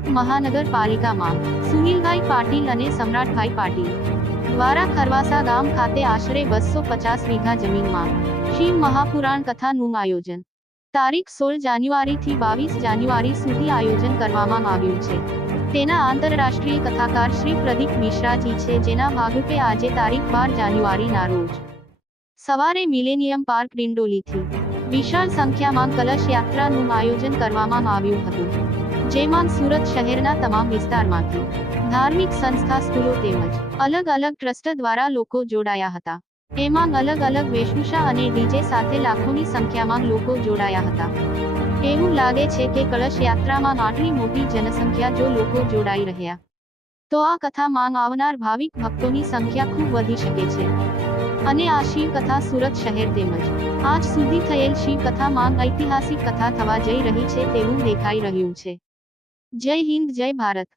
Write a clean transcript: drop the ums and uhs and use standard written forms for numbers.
સુરત મહાનગરપાલિકામાં સુનિલભાઈ પાટીલ અને સમ્રાટભાઈ પાટીલ દ્વારા ખરવાસા ગામ ખાતે આશરે 250 વીઘા જમીનમાં શિવ મહાપુરાણ કથાનું આયોજન તારીખ 16 જાન્યુઆરીથી 22 જાન્યુઆરી સુધી આયોજન કરવામાં આવ્યું છે। તેના આંતરરાષ્ટ્રીય કથાકાર શ્રી પ્રદીપ મિશ્રાજી છે, જેના ભાગરૂપે આજે તારીખ 12 જાન્યુઆરીના રોજ સવારે મિલેનિયમ પાર્ક ડિંડોલીથી વિશાળ સંખ્યામાં કલશ યાત્રાનું આયોજન કરવામાં આવ્યું હતું, જેમાં સુરત શહેરના તમામ વિસ્તારમાંથી ધાર્મિક સંસ્થા, સ્કૂલો તેમજ અલગ અલગ ટ્રસ્ટ દ્વારા લોકો જોડાયા હતા। એમાં અલગ અલગ વેશભૂષા અને ડીજે સાથે લાખોની સંખ્યામાં લોકો જોડાયા હતા। એવું લાગે છે કે કળશ યાત્રામાં આટલી મોટી જનસંખ્યા જો લોકો જોડાઈ રહ્યા તો આ કથામાં આવનાર ભાવિક ભક્તોની સંખ્યા ખૂબ વધી શકે છે અને આ શિવ કથા સુરત શહેર તેમજ આજ સુધી થયેલ શિવ કથામાં ઐતિહાસિક કથા થવા જઈ રહી છે તેવું દેખાઈ રહ્યું છે। જય હિન્દ, જય ભારત।